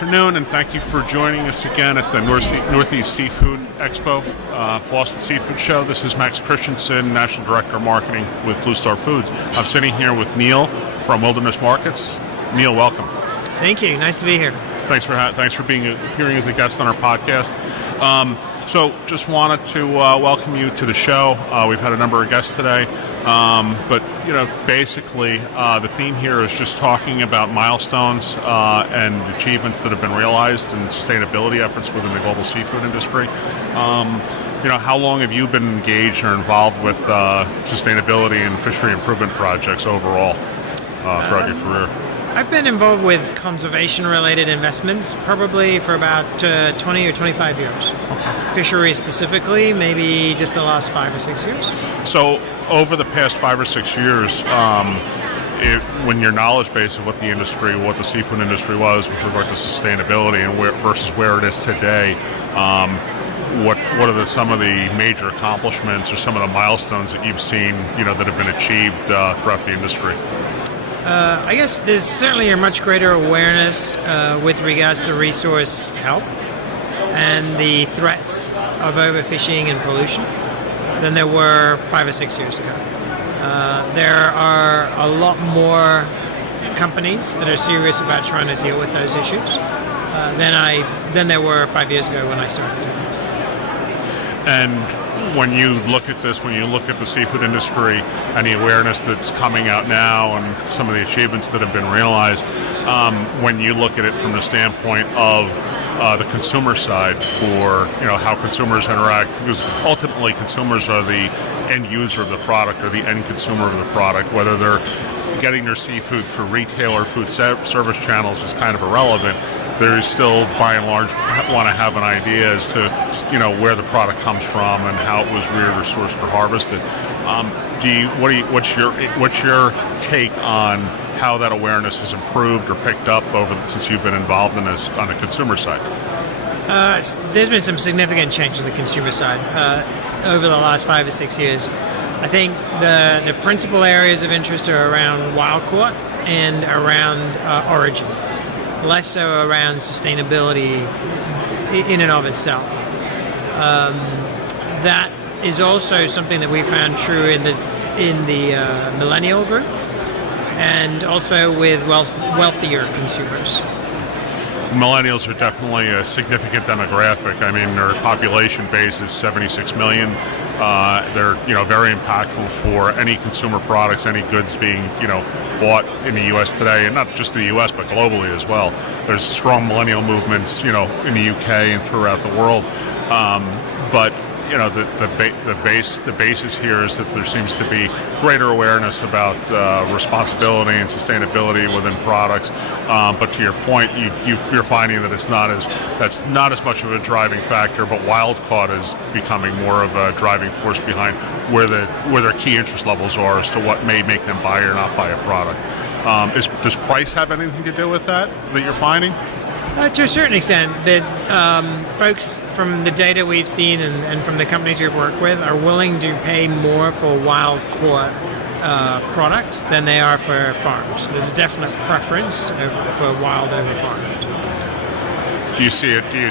afternoon, and thank you for joining us again at the Northeast Seafood Expo, Boston Seafood Show. This is Max Christensen, National Director of Marketing with Blue Star Foods. I'm sitting here with Neel from Wilderness Markets. Neel, welcome. Thank you. Nice to be here. Thanks for appearing as a guest on our podcast. So just wanted to welcome you to the show. We've had a number of guests today, but basically the theme here is just talking about milestones and achievements that have been realized in sustainability efforts within the global seafood industry. How long have you been engaged or involved with sustainability and fishery improvement projects overall throughout your career? I've been involved with conservation-related investments probably for about 20 or 25 years. Okay. Fishery specifically, maybe just the last 5 or 6 years. So over the past 5 or 6 years, when your knowledge base of what the seafood industry was with regard to sustainability and versus where it is today, what are some of the major accomplishments or some of the milestones that you've seen, that have been achieved throughout the industry? I guess there's certainly a much greater awareness with regards to resource health and the threats of overfishing and pollution than there were 5 or 6 years ago. There are a lot more companies that are serious about trying to deal with those issues than there were 5 years ago when I started doing this. And when you look at this, when you look at the seafood industry and the awareness that's coming out now and some of the achievements that have been realized, when you look at it from the standpoint of the consumer side for how consumers interact, because ultimately consumers are the end user of the product or the end consumer of the product, whether they're getting their seafood through retail or food service channels is kind of irrelevant. They still, by and large, want to have an idea as to where the product comes from and how it was reared or sourced or harvested. What's your take on how that awareness has improved or picked up since you've been involved in this on the consumer side? There's been some significant change on the consumer side over the last 5 or 6 years. I think the principal areas of interest are around wild caught and around origin. Less so around sustainability in and of itself. That is also something that we found true in the millennial group, and also with wealthier consumers. Millennials are definitely a significant demographic. I mean, their population base is 76 million. They're very impactful for any consumer products, any goods being bought in the U.S. today, and not just the U.S. but globally as well. There's strong millennial movements, in the U.K. and throughout the world. But the basis here is that there seems to be greater awareness about responsibility and sustainability within products. But to your point, you're finding that that's not as much of a driving factor, but wild caught is becoming more of a driving force behind where their key interest levels are as to what may make them buy or not buy a product. Does price have anything to do with that you're finding? To a certain extent, that folks from the data we've seen and from the companies we've worked with are willing to pay more for wild caught product than they are for farmed. There's a definite preference for wild over farmed. Do you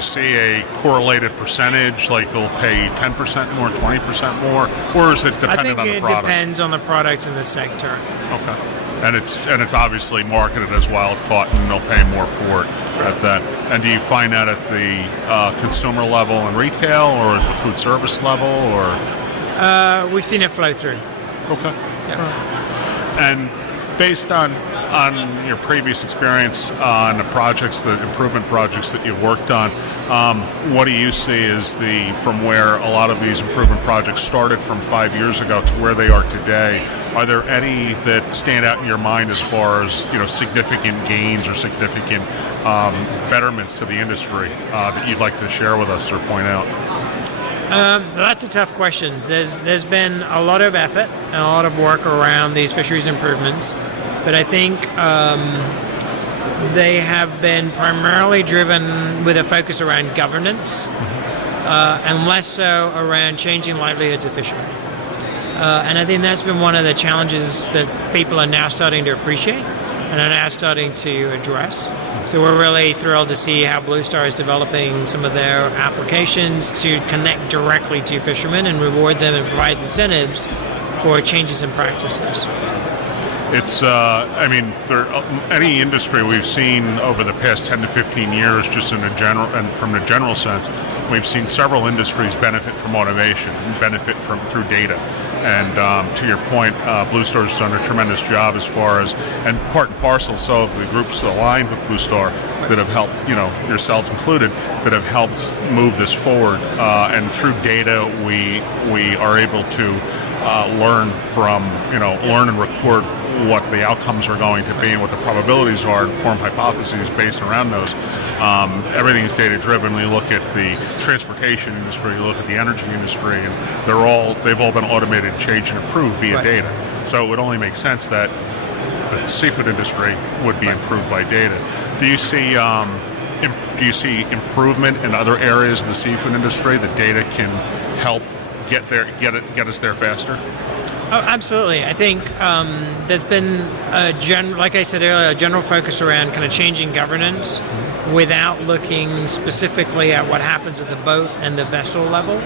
see a correlated percentage, like they'll pay 10% more, 20% more, or is it dependent on the product? I think it depends on the product and the sector. Okay. And it's obviously marketed as wild caught, and they'll pay more for it at that. And do you find that at the consumer level in retail, or at the food service level, or? We've seen it flow through. Okay. Yeah. And based on your previous experience on the improvement projects that you've worked on, what do you see as from where a lot of these improvement projects started from 5 years ago to where they are today? Are there any that stand out in your mind as far as significant gains or significant betterments to the industry that you'd like to share with us or point out? So that's a tough question. There's been a lot of effort and a lot of work around these fisheries improvements, but I think they have been primarily driven with a focus around governance and less so around changing livelihoods of fishermen. And I think that's been one of the challenges that people are now starting to appreciate, and are now starting to address. So we're really thrilled to see how Blue Star is developing some of their applications to connect directly to fishermen and reward them and provide incentives for changes in practices. It's, any industry we've seen over the past 10 to 15 years, just in a general and from the general sense, we've seen several industries benefit from automation and benefit through data. And to your point, Blue Star's done a tremendous job as far as, and part and parcel, so of the groups aligned with Blue Star that have helped, yourself included, that have helped move this forward. And through data, we are able to learn and record what the outcomes are going to be and what the probabilities are, and form hypotheses based around those. Everything is data driven. We look at the transportation industry, you look at the energy industry, and they've all been automated, changed, and improved via data. So it would only make sense that the seafood industry would be improved by data. Do you see improvement in other areas of the seafood industry that data can help get us there faster? Oh, absolutely. I think there's been like I said earlier, a general focus around kind of changing governance without looking specifically at what happens at the boat and the vessel level.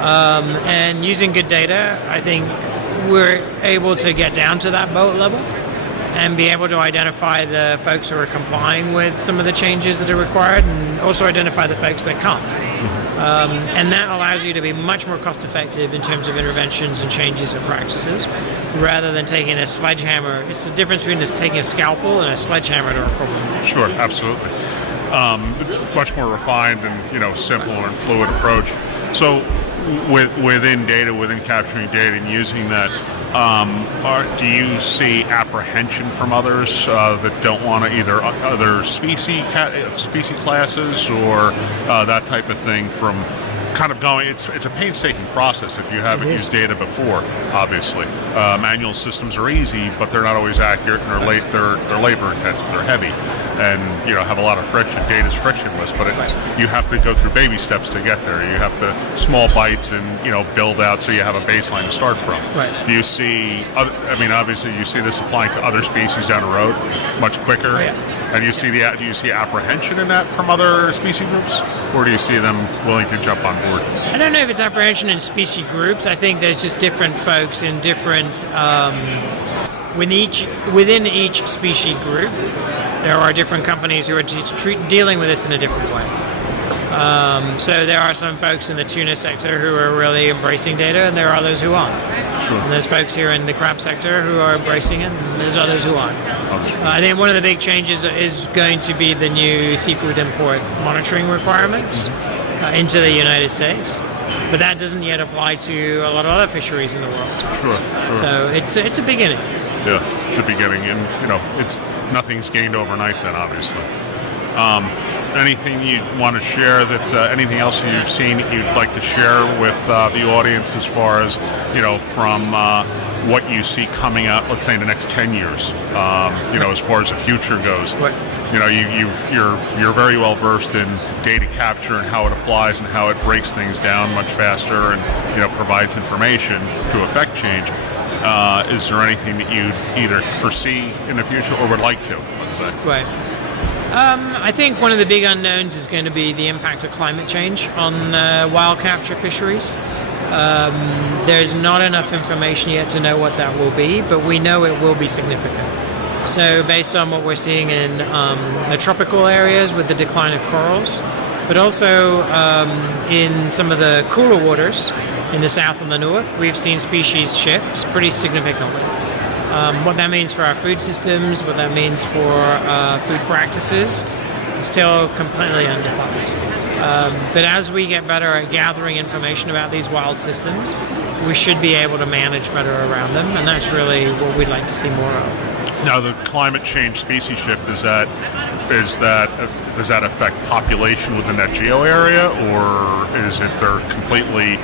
And using good data, I think we're able to get down to that boat level and be able to identify the folks who are complying with some of the changes that are required, and also identify the folks that can't. And that allows you to be much more cost effective in terms of interventions and changes in practices, rather than taking a sledgehammer. It's the difference between just taking a scalpel and a sledgehammer to a problem. Sure, absolutely. Much more refined and simpler and fluid approach. So within data, within capturing data and using that, do you see apprehension from others that don't want to either other species classes or that type of thing from kind of going? It's a painstaking process if you haven't used data before. Obviously, manual systems are easy, but they're not always accurate, and they're labor intensive, they're heavy, and have a lot of friction. Data's frictionless, but you have to go through baby steps to get there. You have to small bites and build out so you have a baseline to start from. Right. Do you see? Obviously, you see this applying to other species down the road much quicker. Oh, yeah. And do you see apprehension in that from other species groups, or do you see them willing to jump on board? I don't know if it's apprehension in species groups. I think there's just different folks in different within each species group. There are different companies who are dealing with this in a different way. So there are some folks in the tuna sector who are really embracing data, and there are others who aren't. Sure. And there's folks here in the crab sector who are embracing it, and there's others who aren't. I think one of the big changes is going to be the new seafood import monitoring requirements into the United States. But that doesn't yet apply to a lot of other fisheries in the world. Sure. So it's a beginning. Yeah, it's a beginning, and it's nothing's gained overnight. Then obviously, anything you want to share that anything else you've seen that you'd like to share with the audience as far as from what you see coming out, let's say in the next 10 years, as far as the future goes. What? You're very well versed in data capture and how it applies and how it breaks things down much faster and provides information to affect change. Is there anything that you either foresee in the future or would like to, let's say? Right. I think one of the big unknowns is going to be the impact of climate change on wild capture fisheries. There's not enough information yet to know what that will be, but we know it will be significant. So based on what we're seeing in the tropical areas with the decline of corals, but also in some of the cooler waters in the south and the north, we've seen species shift pretty significantly. What that means for our food systems, what that means for food practices, is still completely undefined. But as we get better at gathering information about these wild systems, we should be able to manage better around them, and that's really what we'd like to see more of. Now, the climate change species shift, does that affect population within that geo area, or is it they're completely,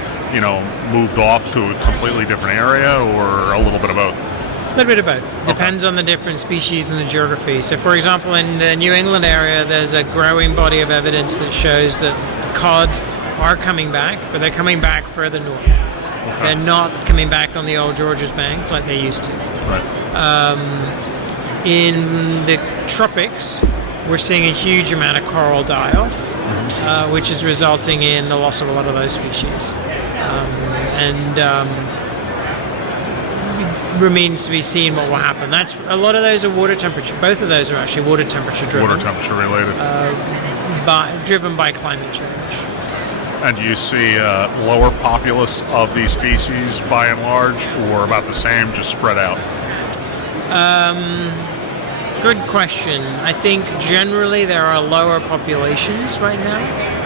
moved off to a completely different area, or a little bit of both? A little bit of both. Depends on the different species and the geography. So, for example, in the New England area, there's a growing body of evidence that shows that cod are coming back, but they're coming back further north. Okay. They're not coming back on the old Georges Banks like they used to. Right. In the tropics, we're seeing a huge amount of coral die-off, which is resulting in the loss of a lot of those species. It remains to be seen what will happen. That's a lot of those are water temperature. Both of those are actually water temperature driven. Water temperature related. Driven by climate change. And do you see lower populace of these species by and large, or about the same, just spread out? Good question. I think generally there are lower populations right now,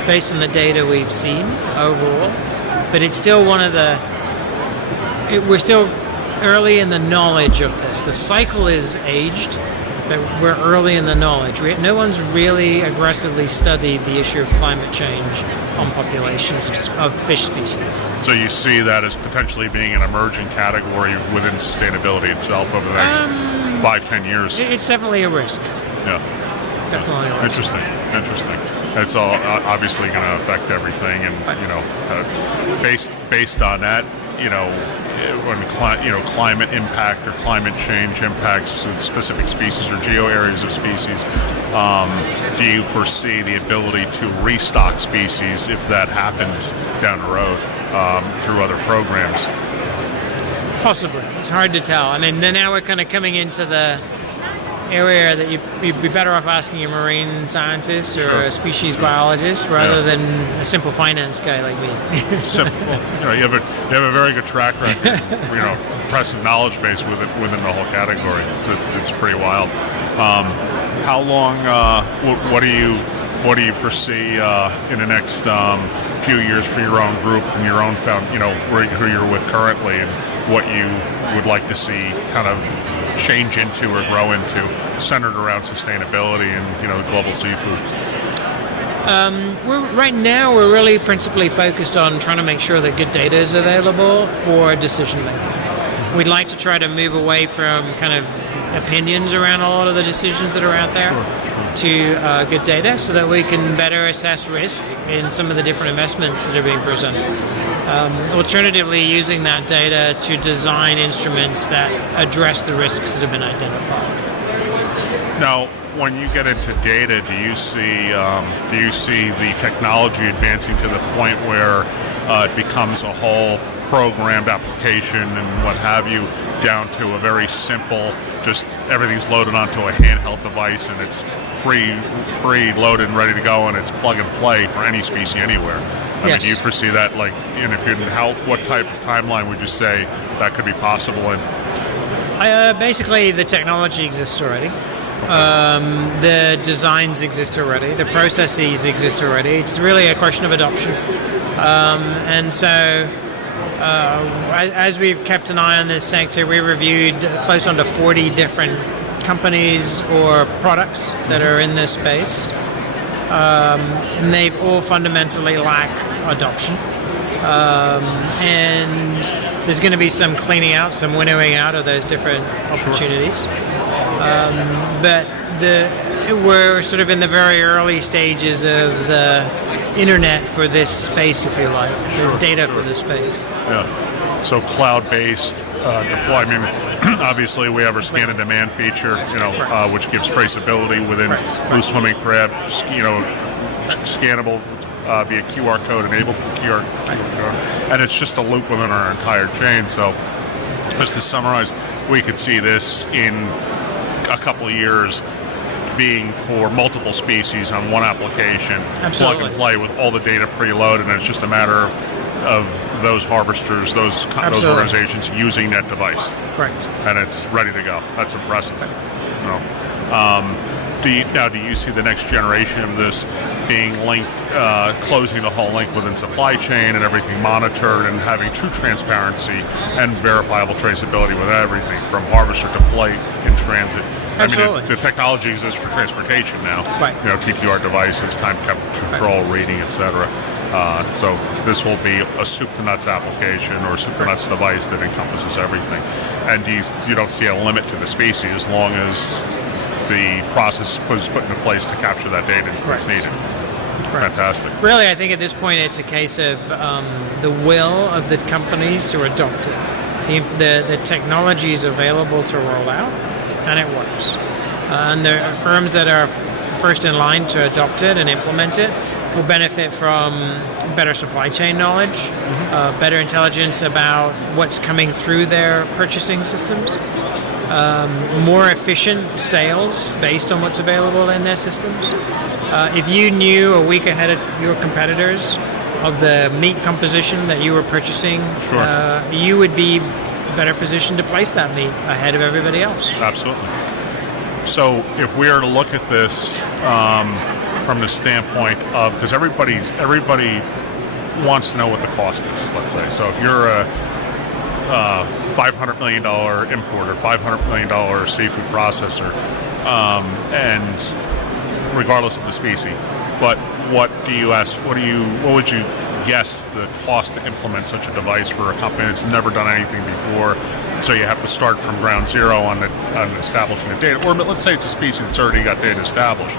based on the data we've seen overall. But it's still we're still early in the knowledge of this. The cycle is aged, but we're early in the knowledge. No one's really aggressively studied the issue of climate change on populations of fish species. So you see that as potentially being an emerging category within sustainability itself over the next 5-10 years? It's definitely a risk. Yeah. Definitely a risk. Interesting. It's all obviously going to affect everything, and based on that, when climate impact or climate change impacts specific species or geo areas of species, do you foresee the ability to restock species if that happens down the road through other programs? Possibly. It's hard to tell. I mean, now we're kind of coming into the area that you'd be better off asking a marine scientist or a species biologist rather than a simple finance guy like me. Simple. You have a very good track record. Impressive knowledge base within the whole category. It's pretty wild. How long? What do you foresee in the next few years for your own group and your own who you're with currently, and what you would like to see kind of change into or grow into, centered around sustainability and global seafood? Right now we're really principally focused on trying to make sure that good data is available for decision making. We'd like to try to move away from kind of opinions around a lot of the decisions that are out there to good data, so that we can better assess risk in some of the different investments that are being presented. Alternatively, using that data to design instruments that address the risks that have been identified. Now, when you get into data, do you see the technology advancing to the point where it becomes a whole programmed application and what have you, down to a very simple, just everything's loaded onto a handheld device and it's pre-loaded and ready to go, and it's plug and play for any species anywhere? I mean, do you foresee that, what type of timeline would you say that could be possible in? Basically, the technology exists already. The designs exist already. The processes exist already. It's really a question of adoption. And so, as we've kept an eye on this sector, we reviewed close on to 40 different companies or products that are in this space. And they all fundamentally lack adoption. And there's going to be some cleaning out, some winnowing out of those different opportunities. But we're sort of in the very early stages of the internet for this space, if you like, the data for this space. Yeah. So cloud-based deployment. Obviously, we have our scan and demand feature, which gives traceability within blue swimming crab, scannable via QR code, enabled for QR code, and it's just a loop within our entire chain. So, just to summarize, we could see this in a couple of years being for multiple species on one application, plug and play with all the data preloaded, and it's just a matter of those harvesters, those organizations using that device. Correct. And it's ready to go. That's impressive. Do you see the next generation of this being linked, closing the whole link within supply chain and everything monitored, and having true transparency and verifiable traceability with everything from harvester to plate in transit? Absolutely. I mean, the technology exists for transportation now. Right. TPR devices, time control, reading, etc. So this will be a soup to nuts application or soup to nuts device that encompasses everything. And you don't see a limit to the species as long as the process was put into place to capture that data that's needed. Correct. Fantastic. Really, I think at this point it's a case of the will of the companies to adopt it. The technology is available to roll out. and it works. And the firms that are first in line to adopt it and implement it will benefit from better supply chain knowledge, better intelligence about what's coming through their purchasing systems, more efficient sales based on what's available in their systems. If you knew a week ahead of your competitors of the meat composition that you were purchasing, you would be better positioned to place that meat ahead of everybody else. Absolutely. So if we are to look at this from the standpoint of, because everybody wants to know what the cost is, let's say. So if you're a $500 million importer, $500 million seafood processor, and regardless of the species, but what would you guess the cost to implement such a device for a company that's never done anything before? So you have to start from ground zero on establishing the data. Or let's say it's a species that's already got data established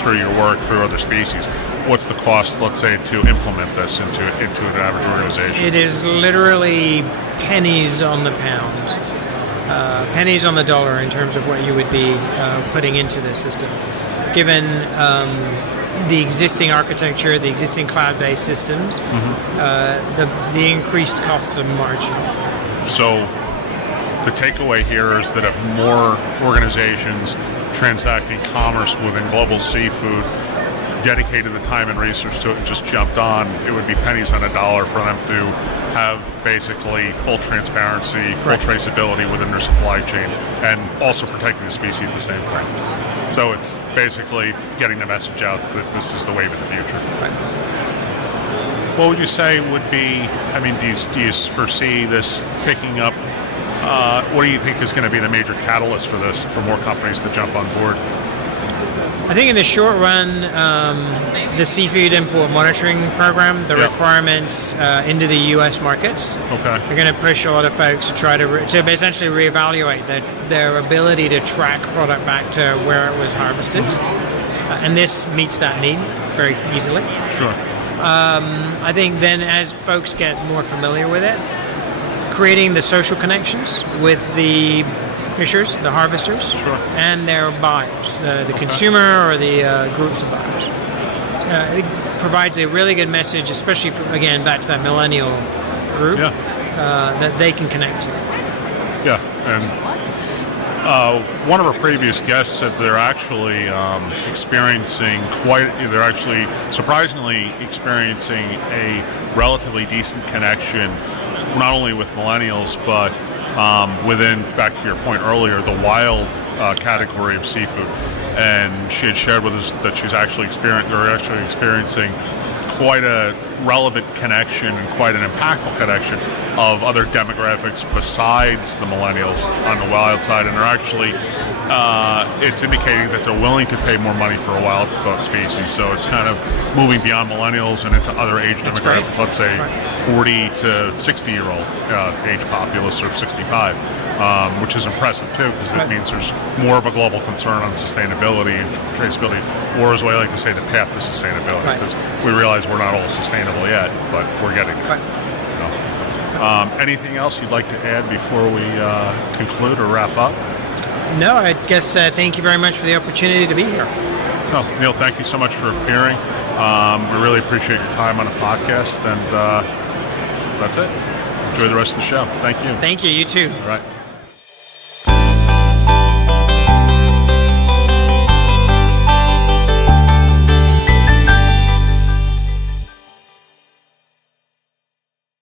through your work, through other species. What's the cost, let's say, to implement this into an average organization? It is literally pennies on the pound, pennies on the dollar in terms of what you would be putting into the system. Given the existing architecture, the existing cloud-based systems, the increased costs are marginal. So the takeaway here is that if more organizations transacting commerce within global seafood dedicated the time and research to it and just jumped on, it would be pennies on a dollar for them to have basically full transparency, full traceability within their supply chain, and also protecting the species at the same time. So it's basically getting the message out that this is the wave of the future. What would you say would be, I mean, do you foresee this picking up? What do you think is going to be the major catalyst for this, for more companies to jump on board? I think in the short run, the seafood import monitoring program, the requirements into the U.S. markets, are going to push a lot of folks to try to essentially reevaluate their ability to track product back to where it was harvested. And this meets that need very easily. Sure. I think then as folks get more familiar with it, creating the social connections with the fishers, the harvesters, and their buyers, the consumer or the groups of buyers. It provides a really good message, especially, again, back to that millennial group, that they can connect to. Yeah, and one of our previous guests said they're actually they're actually surprisingly experiencing a relatively decent connection, not only with millennials, but within, back to your point earlier, the wild category of seafood. And she had shared with us that she's actually experiencing quite a relevant connection and quite an impactful connection of other demographics besides the millennials on the wild side. And they're actually, it's indicating that they're willing to pay more money for a wild caught species. So it's kind of moving beyond millennials and into other age demographics, let's say 40 to 60-year-old age populace, or 65, which is impressive too, because it means there's more of a global concern on sustainability and traceability, or as I like to say, the path to sustainability, because we realize we're not all sustainable yet, but we're getting there. Anything else you'd like to add before we conclude or wrap up? No, I guess thank you very much for the opportunity to be here. No, Neel, thank you so much for appearing. We really appreciate your time on the podcast, and that's it. Enjoy the rest of the show. Thank you. Thank you. You too. All right.